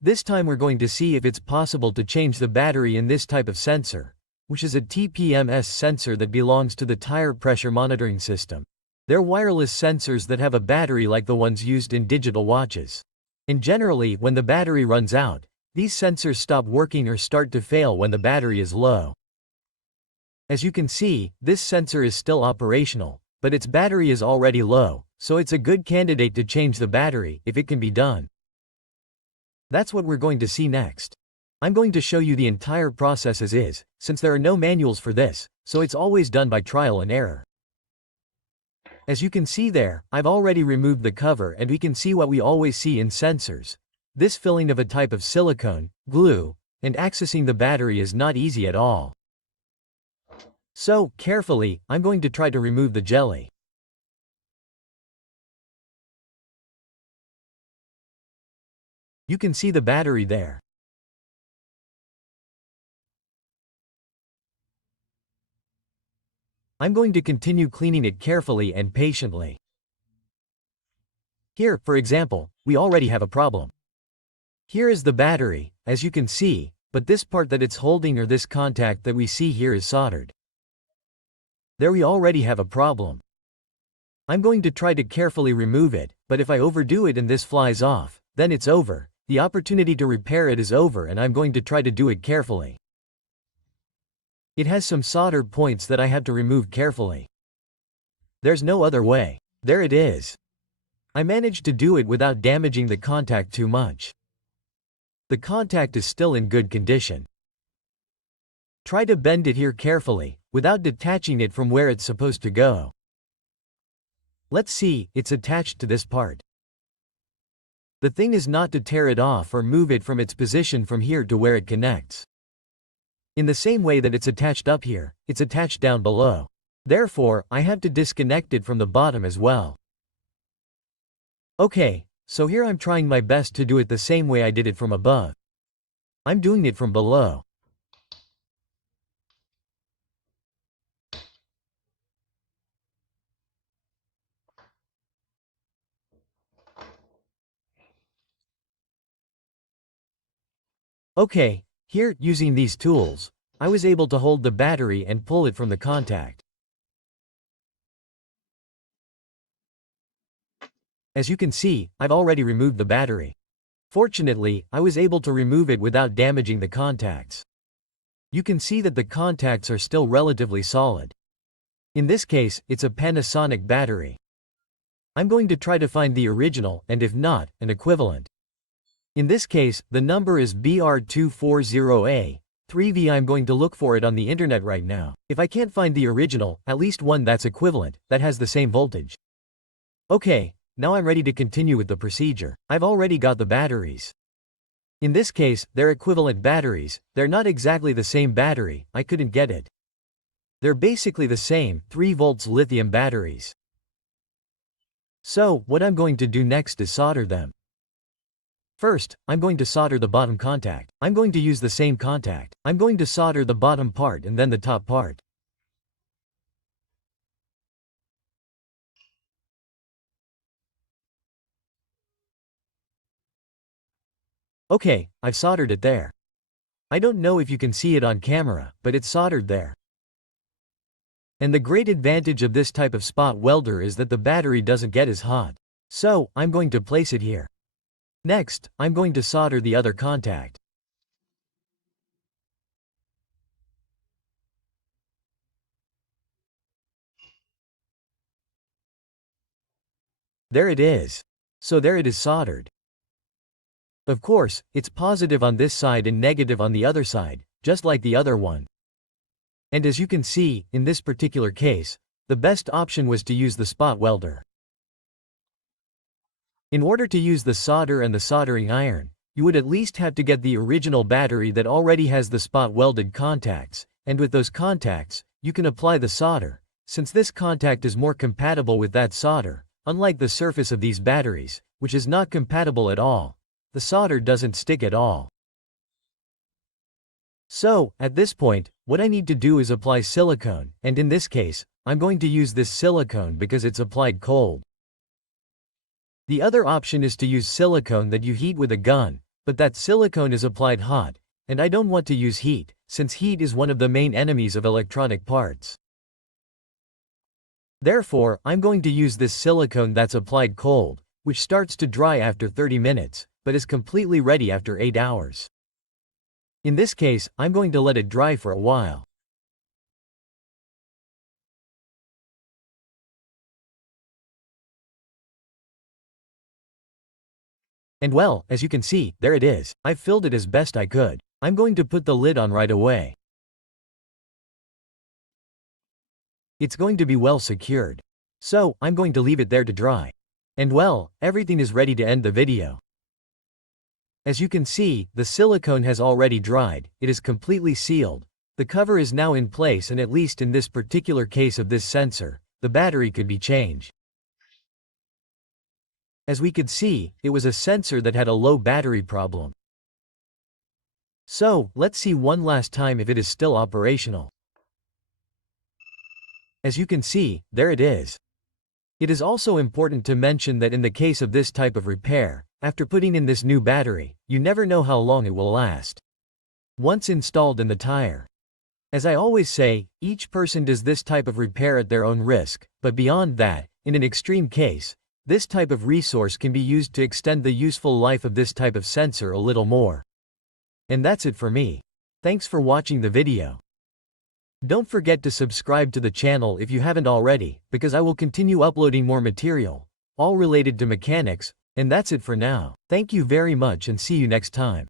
This time we're going to see if it's possible to change the battery in this type of sensor, which is a TPMS sensor that belongs to the tire pressure monitoring system. They're wireless sensors that have a battery like the ones used in digital watches. And generally, when the battery runs out, these sensors stop working or start to fail when the battery is low. As you can see, this sensor is still operational, but its battery is already low, so it's a good candidate to change the battery, if it can be done. That's what we're going to see next. I'm going to show you the entire process as is, since there are no manuals for this, so it's always done by trial and error. As you can see there, I've already removed the cover and we can see what we always see in sensors. This filling of a type of silicone, glue, and accessing the battery is not easy at all. So, carefully, I'm going to try to remove the jelly. You can see the battery there. I'm going to continue cleaning it carefully and patiently. Here, for example, we already have a problem. Here is the battery, as you can see, but this part that it's holding or this contact that we see here is soldered. There we already have a problem. I'm going to try to carefully remove it, but if I overdo it and this flies off, then it's over. The opportunity to repair it is over and I'm going to try to do it carefully. It has some solder points that I have to remove carefully. There's no other way. There it is. I managed to do it without damaging the contact too much. The contact is still in good condition. Try to bend it here carefully, without detaching it from where it's supposed to go. Let's see, it's attached to this part. The thing is not to tear it off or move it from its position from here to where it connects. In the same way that it's attached up here, it's attached down below. Therefore, I have to disconnect it from the bottom as well. Okay, so here I'm trying my best to do it the same way I did it from above. I'm doing it from below. Okay, here, using these tools, I was able to hold the battery and pull it from the contact. As you can see, I've already removed the battery. Fortunately, I was able to remove it without damaging the contacts. You can see that the contacts are still relatively solid. In this case, it's a Panasonic battery. I'm going to try to find the original, and if not, an equivalent. In this case, the number is BR240A, 3V. I'm going to look for it on the internet right now. If I can't find the original, at least one that's equivalent, that has the same voltage. Okay, now I'm ready to continue with the procedure. I've already got the batteries. In this case, they're equivalent batteries, they're not exactly the same battery, I couldn't get it. They're basically the same, 3 volts lithium batteries. So, what I'm going to do next is solder them. First, I'm going to solder the bottom contact. I'm going to use the same contact. I'm going to solder the bottom part and then the top part. Okay, I've soldered it there. I don't know if you can see it on camera, but it's soldered there. And the great advantage of this type of spot welder is that the battery doesn't get as hot. So, I'm going to place it here. Next, I'm going to solder the other contact. There it is. So there it is soldered. Of course, it's positive on this side and negative on the other side, just like the other one. And as you can see, in this particular case, the best option was to use the spot welder. In order to use the solder and the soldering iron, you would at least have to get the original battery that already has the spot welded contacts, and with those contacts, you can apply the solder, since this contact is more compatible with that solder, unlike the surface of these batteries, which is not compatible at all. The solder doesn't stick at all. So, at this point, what I need to do is apply silicone, and in this case, I'm going to use this silicone because it's applied cold. The other option is to use silicone that you heat with a gun, But that silicone is applied hot, and I don't want to use heat, since heat is one of the main enemies of electronic parts. Therefore, I'm going to use this silicone that's applied cold, which starts to dry after 30 minutes, but is completely ready after 8 hours. In this case, I'm going to let it dry for a while. And well, as you can see, there it is. I've filled it as best I could. I'm going to put the lid on right away. It's going to be well secured. So, I'm going to leave it there to dry. And well, everything is ready to end the video. As you can see, the silicone has already dried, it is completely sealed. The cover is now in place, and at least in this particular case of this sensor, the battery could be changed. As we could see, it was a sensor that had a low battery problem. So, let's see one last time if it is still operational. As you can see, there it is. It is also important to mention that in the case of this type of repair, after putting in this new battery, you never know how long it will last. Once installed in the tire. As I always say, each person does this type of repair at their own risk, but beyond that, in an extreme case, this type of resource can be used to extend the useful life of this type of sensor a little more. And that's it for me. Thanks for watching the video. Don't forget to subscribe to the channel if you haven't already, because I will continue uploading more material, all related to mechanics, and that's it for now. Thank you very much and see you next time.